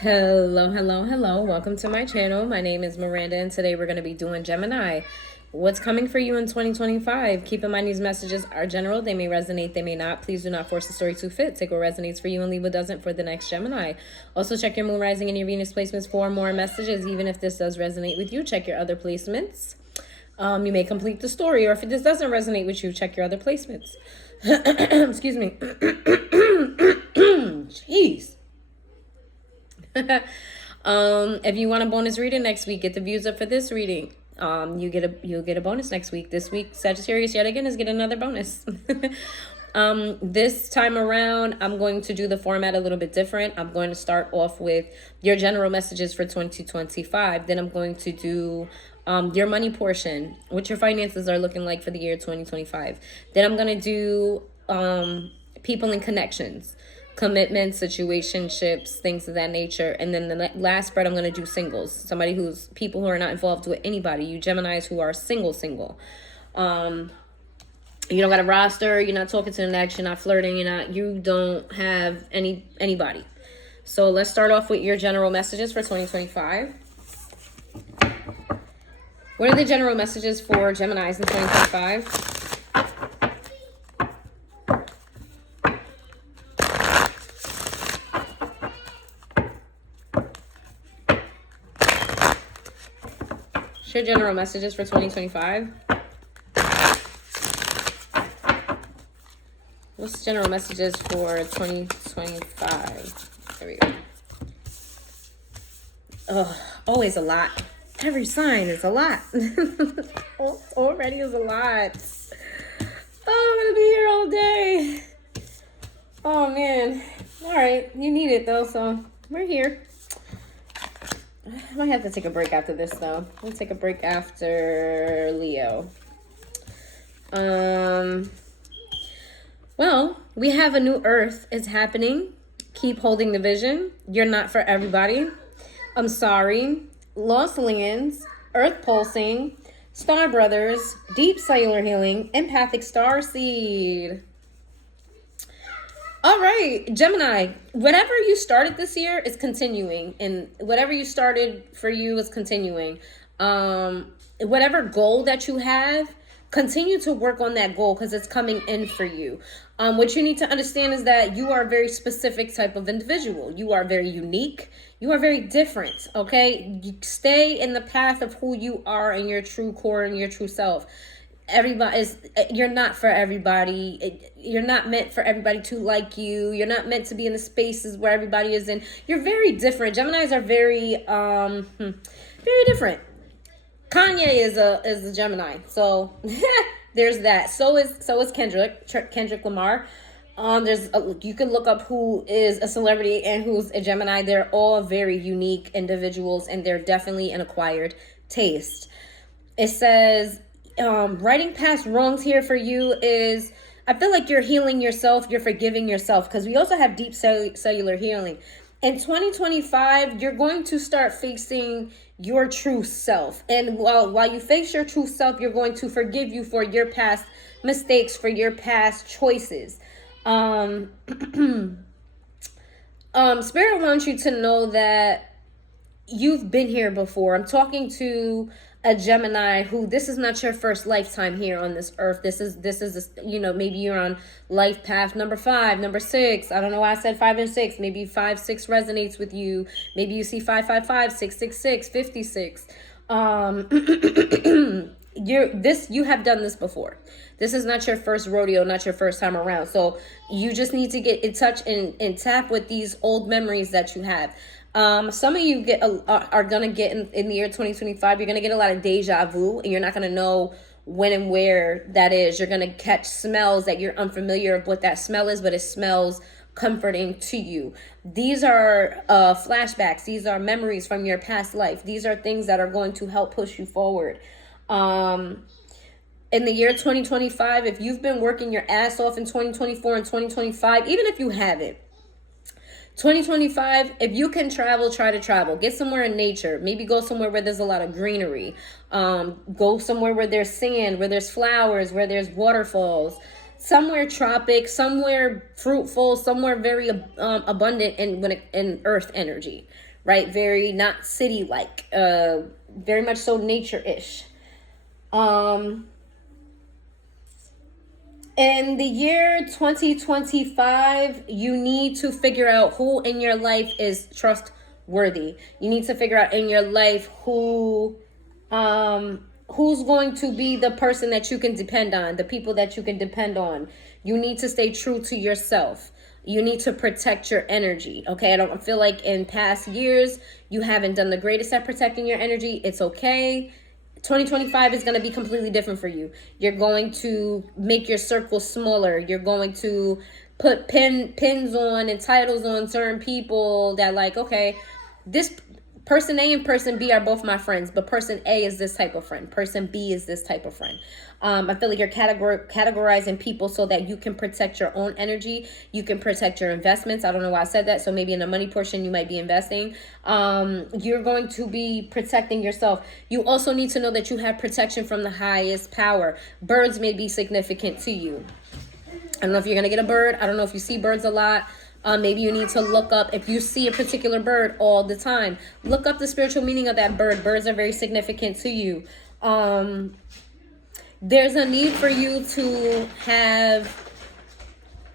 Hello. Welcome to my channel. My name is Miranda, and today we're going to be doing Gemini. What's coming for you in 2025? Keep in mind these messages are general. They may resonate, they may not. Please do not force the story to fit. Take what resonates for you and leave what doesn't for the next Gemini. Also, check your moon rising and your Venus placements for more messages. Even if this does resonate with you, check your other placements. You may complete the story, or if this doesn't resonate with you, check your other placements. Excuse me. Jeez. If you want a bonus reading next week, get the views up for this reading. You'll get a bonus next week. This week, Sagittarius yet again is getting another bonus. This time around, I'm going to do the format a little bit different. I'm going to start off with your general messages for 2025. Then I'm going to do your money portion, what your finances are looking like for the year 2025. Then I'm going to do people and connections, commitments, situationships, things of that nature. And then the last spread, I'm going to do singles. People who are not involved with anybody. You Geminis who are single. You don't got a roster. You're not talking to the next. You're not flirting. You don't have anybody. So let's start off with your general messages for 2025. What are the general messages for Geminis in 2025? Share general messages for 2025. What's general messages for 2025? There we go. Oh, always a lot. Every sign is a lot. Already is a lot. Oh, I'm gonna be here all day. Oh man. All right, you need it though, so we're here. I might have to take a break after this, though. We'll take a break after Leo. Well, we have a new Earth. It's happening. Keep holding the vision. You're not for everybody. I'm sorry. Lost lands, Earth pulsing, Star Brothers, deep cellular healing, empathic star seed. All right, Gemini, whatever you started this year is continuing, and whatever you started for you is continuing. Whatever goal that you have, continue to work on that goal because it's coming in for you. What you need to understand is that you are a very specific type of individual. You are very unique. You are very different, okay? You stay in the path of who you are and your true core and your true self. You're not for everybody. You're not meant for everybody to like you. You're not meant to be in the spaces where everybody is in. You're very different. Geminis are very very different. Kanye is a Gemini, so there's that. So is Kendrick Lamar. You can look up who is a celebrity and who's a Gemini. They're all very unique individuals, and they're definitely an acquired taste. It says, writing past wrongs here for you is, I feel like you're healing yourself, you're forgiving yourself, because we also have deep cellular healing. In 2025, you're going to start facing your true self. And while you face your true self, you're going to forgive you for your past mistakes, for your past choices. Spirit wants you to know that you've been here before. I'm talking to a Gemini who, this is not your first lifetime here on this earth. This is maybe you're on life path number 5, number 6. I don't know why I said 5 and 6. Maybe 5, 6 resonates with you. Maybe you see 555, 666, 56. You have done this before. This is not your first rodeo, not your first time around. So you just need to get in touch and tap with these old memories that you have. Some of you are gonna get in the year 2025. You're gonna get a lot of deja vu, and you're not gonna know when and where that is. You're gonna catch smells that you're unfamiliar of what that smell is, but it smells comforting to you. These are flashbacks. These are memories from your past life. These are things that are going to help push you forward. In the year 2025, if you've been working your ass off in 2024 and 2025, even if you haven't, 2025, if you can travel, try to travel. Get somewhere in nature. Maybe go somewhere where there's a lot of greenery. Go somewhere where there's sand, where there's flowers, where there's waterfalls. somewhere tropic, somewhere fruitful, somewhere very abundant in earth energy, right? Very not city like, very much so nature-ish. In the year 2025, you need to figure out who in your life is trustworthy. You need to figure out in your life who's going to be the person that you can depend on, the people that you can depend on. You need to stay true to yourself. You need to protect your energy, okay? I don't feel like in past years you haven't done the greatest at protecting your energy. It's okay. 2025 is going to be completely different for you. You're going to make your circle smaller. You're going to put pins on and titles on certain people that, like, okay, this person A and person B are both my friends, but person A is this type of friend. Person B is this type of friend. I feel like you're categorizing people so that you can protect your own energy. You can protect your investments. I don't know why I said that. So maybe in the money portion, you might be investing. You're going to be protecting yourself. You also need to know that you have protection from the highest power. Birds may be significant to you. I don't know if you're going to get a bird. I don't know if you see birds a lot. Maybe you need to look up, if you see a particular bird all the time, look up the spiritual meaning of that bird. Birds are very significant to you. There's a need for you to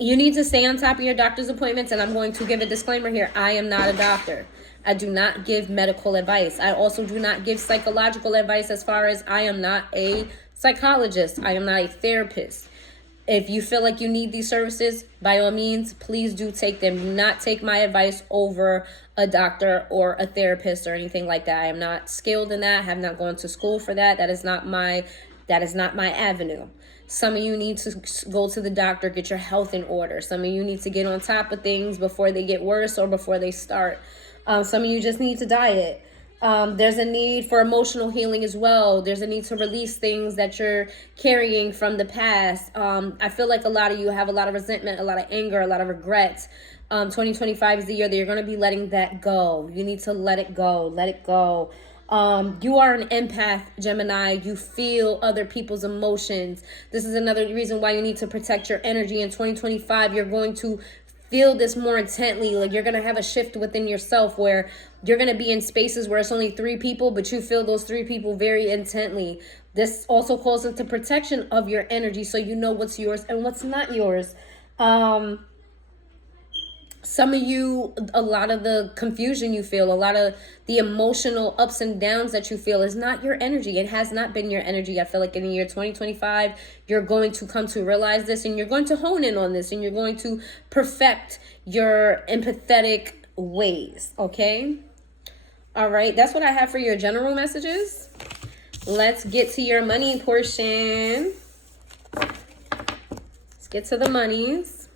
you need to stay on top of your doctor's appointments. And I'm going to give a disclaimer here. I am not a doctor. I do not give medical advice. I also do not give psychological advice, as far as I am not a psychologist. I am not a therapist. If you feel like you need these services, by all means, please do take them. Do not take my advice over a doctor or a therapist or anything like that. I am not skilled in that. I have not gone to school for that. That is not my avenue. Some of you need to go to the doctor, get your health in order. Some of you need to get on top of things before they get worse or before they start. Some of you just need to diet. There's a need for emotional healing as well. There's a need to release things that you're carrying from the past. I feel like a lot of you have a lot of resentment, a lot of anger, a lot of regrets. 2025 is the year that you're going to be letting that go. You need to let it go. Let it go. You are an empath, Gemini. You feel other people's emotions. This is another reason why you need to protect your energy. In 2025, you're going to feel this more intently. Like, you're going to have a shift within yourself where you're going to be in spaces where it's only 3 people, but you feel those 3 people very intently. This also calls into protection of your energy, so you know what's yours and what's not yours. Some of you, a lot of the confusion you feel, a lot of the emotional ups and downs that you feel is not your energy. It has not been your energy. I feel like in the year 2025, you're going to come to realize this, and you're going to hone in on this, and you're going to perfect your empathetic ways, okay? All right, that's what I have for your general messages. Let's get to your money portion. Let's get to the monies.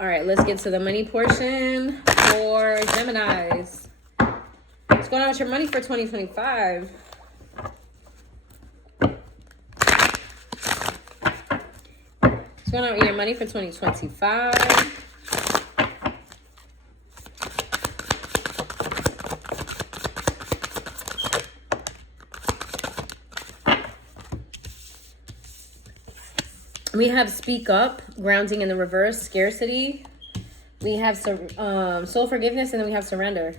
All right, let's get to the money portion for Geminis. What's going on with your money for 2025? What's going on with your money for 2025? We have speak up, grounding in the reverse, scarcity. We have soul forgiveness, and then we have surrender.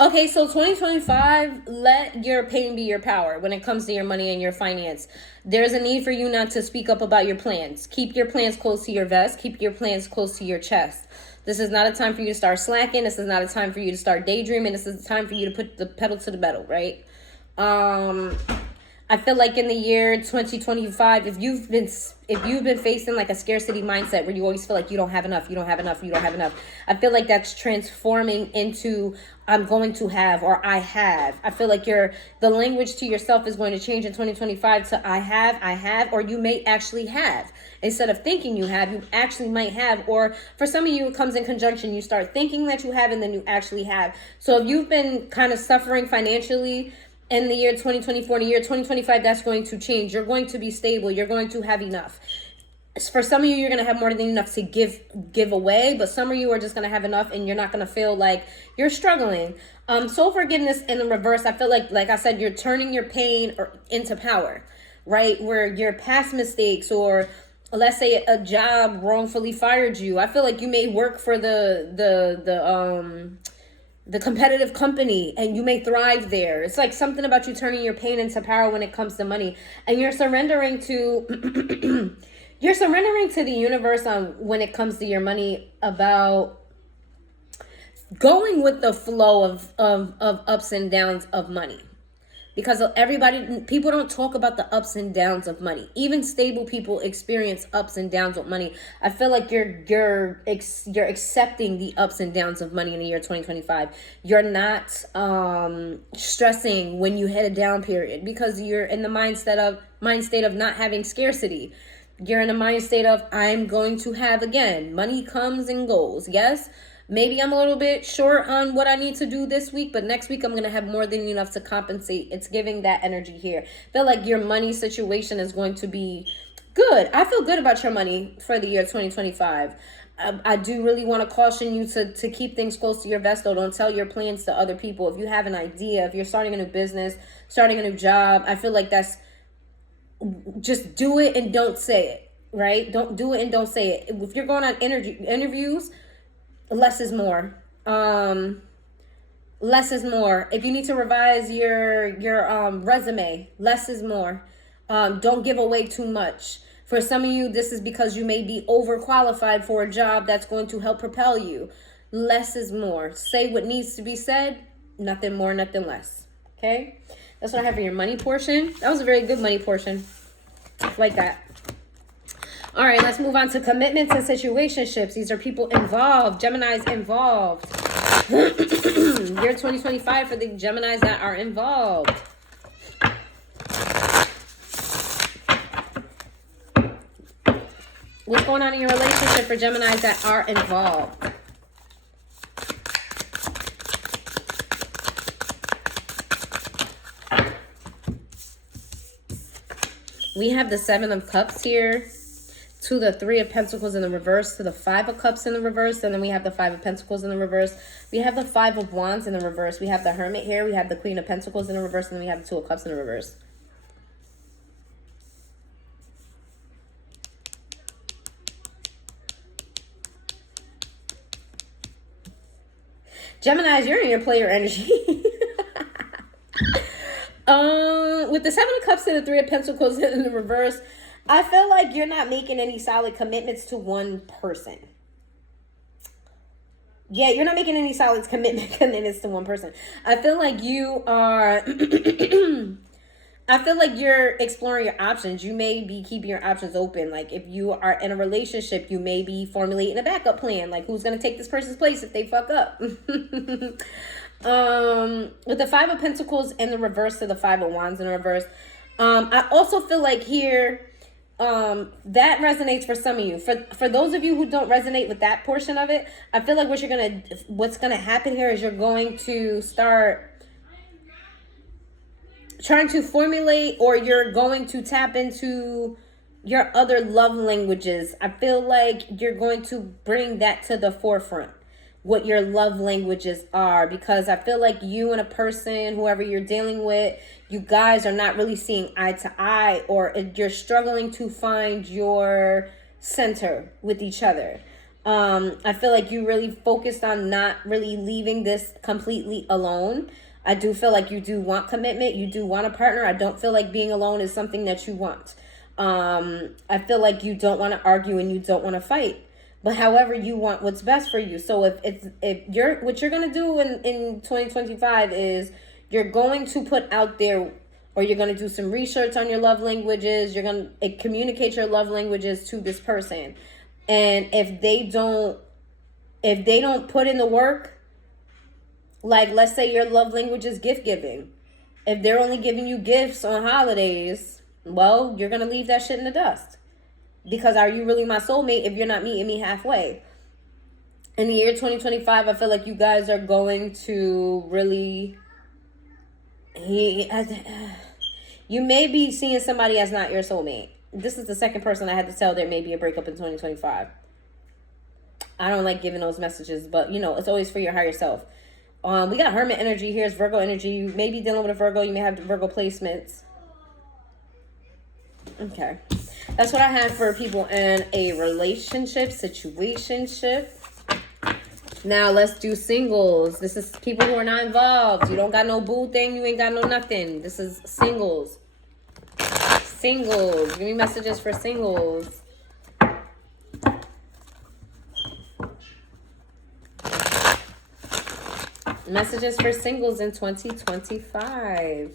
Okay, so 2025, let your pain be your power when it comes to your money and your finance. There's a need for you not to speak up about your plans. Keep your plans close to your vest. Keep your plans close to your chest. This is not a time for you to start slacking. This is not a time for you to start daydreaming. This is a time for you to put the pedal to the metal, right? I feel like in the year 2025, if you've been facing like a scarcity mindset where you always feel like you don't have enough, I feel like that's transforming into I'm going to have, or I have. I feel like the language to yourself is going to change in 2025 to I have, or you may actually have. Instead of thinking you have, you actually might have. Or for some of you, it comes in conjunction. You start thinking that you have, and then you actually have. So if you've been kind of suffering financially in the year 2024, in the year 2025, that's going to change. You're going to be stable. You're going to have enough. For some of you, you're going to have more than enough to give away, but some of you are just going to have enough and you're not going to feel like you're struggling. Soul forgiveness in the reverse, I feel like I said, you're turning your pain into power, right? Where your past mistakes, or let's say a job wrongfully fired you. I feel like you may work for the competitive company and you may thrive there. It's like something about you turning your pain into power when it comes to money, and you're surrendering to you're surrendering to the universe on when it comes to your money, about going with the flow of ups and downs of money. Because people don't talk about the ups and downs of money. Even stable people experience ups and downs with money. I feel like you're accepting the ups and downs of money in the year 2025. You're not stressing when you hit a down period, because you're in the mind state of not having scarcity. You're in a mind state of, I'm going to have again. Money comes and goes. Yes. Maybe I'm a little bit short on what I need to do this week, but next week I'm going to have more than enough to compensate. It's giving that energy here. I feel like your money situation is going to be good. I feel good about your money for the year 2025. I do really want to caution you to keep things close to your vest, though. Don't tell your plans to other people. If you have an idea, if you're starting a new business, starting a new job, I feel like that's, just do it and don't say it, right? Don't do it and don't say it. If you're going on interviews, less is more. Less is more. If you need to revise your resume, less is more. Don't give away too much. For some of you, this is because you may be overqualified for a job that's going to help propel you. Less is more. Say what needs to be said. Nothing more, nothing less. Okay? That's what I have for your money portion. That was a very good money portion. Like that. All right, let's move on to commitments and situationships. These are people involved. Geminis involved. Year 2025 for the Geminis that are involved. What's going on in your relationship for Geminis that are involved? We have the 7 of Cups here, to the 3 of Pentacles in the reverse, to the 5 of Cups in the reverse, and then we have the 5 of Pentacles in the reverse. We have the 5 of Wands in the reverse. We have the Hermit here. We have the Queen of Pentacles in the reverse, and then we have the 2 of Cups in the reverse. Geminis, you're in your player energy. With the 7 of Cups and the 3 of Pentacles in the reverse, I feel like you're not making any solid commitments to one person. Yeah, you're not making any solid commitments to one person. I feel like you are... I feel like you're exploring your options. You may be keeping your options open. Like if you are in a relationship, you may be formulating a backup plan. Like who's going to take this person's place if they fuck up? With the 5 of Pentacles in the reverse to the 5 of Wands in the reverse. I also feel like here, that resonates for some of you. For those of you who don't resonate with that portion of it, I feel like what's gonna happen here is you're going to start trying to formulate, or you're going to tap into your other love languages. I feel like you're going to bring that to the forefront, what your love languages are, because I feel like you and a person, whoever you're dealing with, you guys are not really seeing eye to eye, or you're struggling to find your center with each other. I feel like you really focused on not really leaving this completely alone. I do feel like you do want commitment. You do want a partner. I don't feel like being alone is something that you want. I feel like you don't want to argue and you don't want to fight. But however, you want what's best for you. So if what you're going to do in 2025 is you're going to put out there, or you're going to do some research on your love languages. You're going to communicate your love languages to this person. And if they don't put in the work, like let's say your love language is gift giving. If they're only giving you gifts on holidays, well, you're going to leave that shit in the dust. Because are you really my soulmate if you're not meeting me halfway? In the year 2025, I feel like you guys are going to really... You may be seeing somebody as not your soulmate. this is the second person I had to tell there may be a breakup in 2025. I don't like giving those messages, but you know, it's always for your higher self. We got Hermit energy. Here's Virgo energy. You may be dealing with a Virgo. You may have Virgo placements. Okay. That's what I have for people in a relationship, situationship. Now let's do singles. This is people who are not involved. You don't got no boo thing. You ain't got no nothing. This is singles. Singles. Give me messages for singles. Messages for singles in 2025.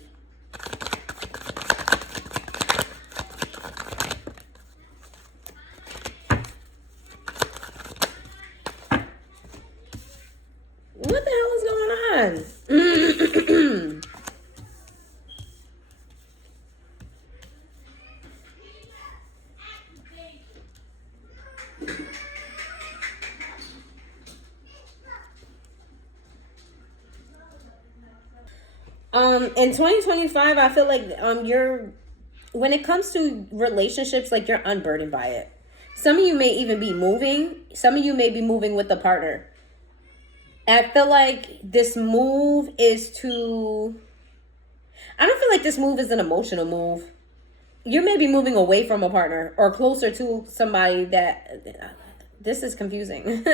What the hell is going on? In 2025, I feel like when it comes to relationships, like you're unburdened by it. Some of you may even be moving. Some of you may be moving with a partner. I feel like this move is I don't feel like this move is an emotional move. You may be moving away from a partner or closer to somebody that... This is confusing.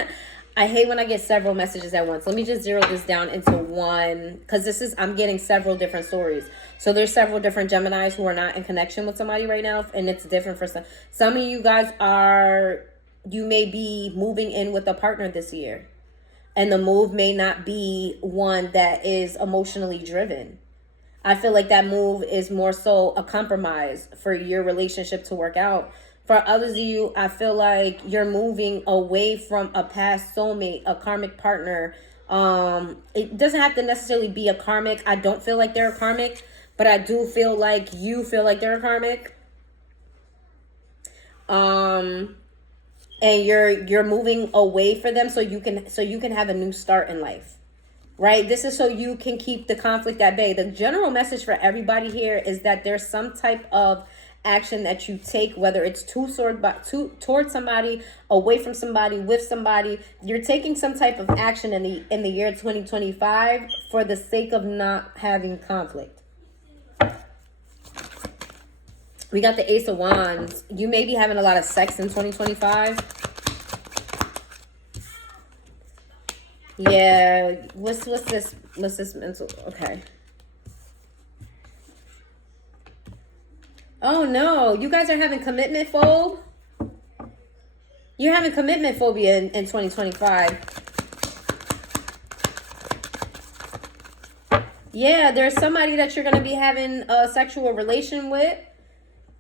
I hate when I get several messages at once. Let me just zero this down into one, because I'm getting several different stories. So there's several different Geminis who are not in connection with somebody right now, and it's different for some. Some of you guys you may be moving in with a partner this year, and the move may not be one that is emotionally driven. I feel like that move is more so a compromise for your relationship to work out. For others of you, I feel like you're moving away from a past soulmate, a karmic partner. It doesn't have to necessarily be a karmic. I don't feel like they're a karmic, but I do feel like you feel like they're a karmic. And you're moving away for them so you can have a new start in life. Right? This is so you can keep the conflict at bay. The general message for everybody here is that there's some type of action that you take, whether it's towards somebody, away from somebody, with somebody. You're taking some type of action in the year 2025 for the sake of not having conflict. We got the Ace of Wands. You may be having a lot of sex in 2025. Yeah, what's this mental? Okay. Oh no, you guys are having commitment phobe? You're having commitment phobia in 2025. Yeah, there's somebody that you're going to be having a sexual relation with.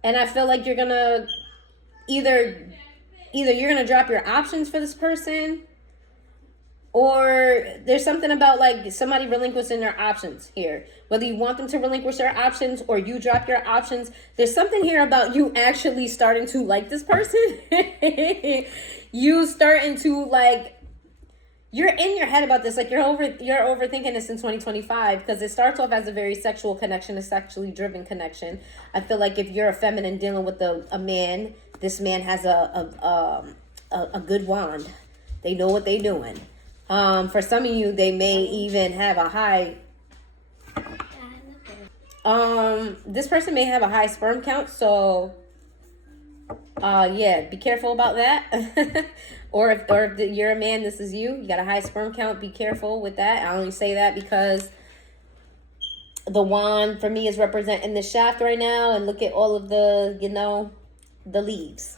And I feel like you're going to either you're going to drop your options for this person, or there's something about like somebody relinquishing their options here. Whether you want them to relinquish their options or you drop your options, there's something here about you actually starting to like this person. You starting to like, you're in your head about this. Like you're overthinking this in 2025 because it starts off as a very sexual connection, a sexually driven connection. I feel like if you're a feminine dealing with a man, this man has a good wand. They know what they're doing. For some of you, they may even have a high, this person may have a high sperm count. So, yeah, be careful about that. or if you're a man, this is you got a high sperm count. Be careful with that. I only say that because the wand for me is representing the shaft right now. And look at all of the, the leaves.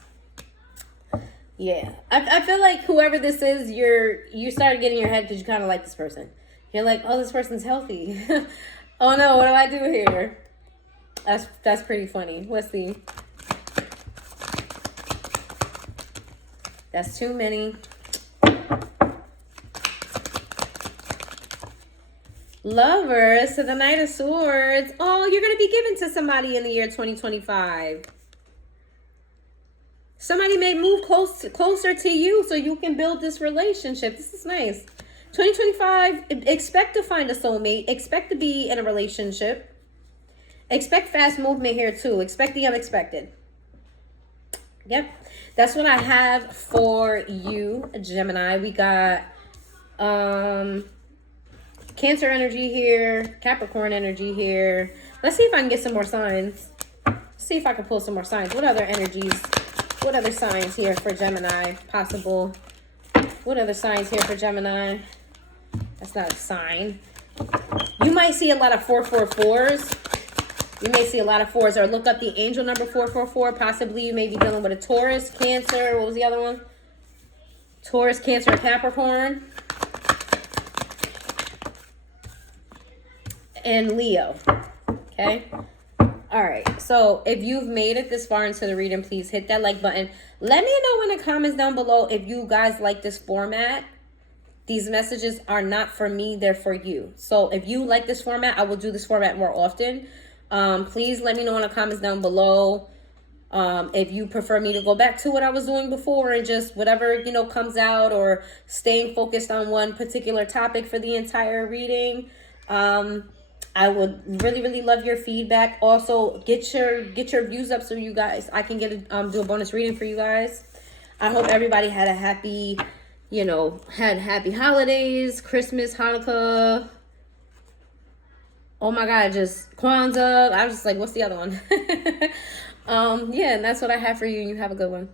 Yeah, I feel like whoever this is, you started getting in your head because you kind of like this person. You're like, oh, this person's healthy. Oh no, what do I do here? That's pretty funny. Let's see. That's too many. Lovers to the Knight of Swords. Oh, you're gonna be given to somebody in the year 2025. Somebody may move closer to you so you can build this relationship. This is nice. 2025, expect to find a soulmate. Expect to be in a relationship. Expect fast movement here too. Expect the unexpected. Yep. That's what I have for you, Gemini. We got Cancer energy here, Capricorn energy here. Let's see if I can get some more signs. See if I can pull some more signs. What other energies? What other signs here for Gemini? Possible. What other signs here for Gemini? That's not a sign. You might see a lot of 444s. You may see a lot of fours, or look up the angel number 444. Possibly you may be dealing with a Taurus, Cancer. What was the other one? Taurus, Cancer, Capricorn. And Leo. Okay. All right. So if you've made it this far into the reading, please hit that like button. Let me know in the comments down below if you guys like this format. These messages are not for me, they're for you. So if you like this format, I will do this format more often. Please let me know in the comments down below if you prefer me to go back to what I was doing before and just whatever, you know, comes out, or staying focused on one particular topic for the entire reading. I would really, really love your feedback. Also, get your views up so you guys, I can get do a bonus reading for you guys. I hope everybody had a happy, you know, had happy holidays, Christmas, Hanukkah. Oh my God, just Kwanzaa. I was just like, what's the other one? Yeah, and that's what I have for you. You have a good one.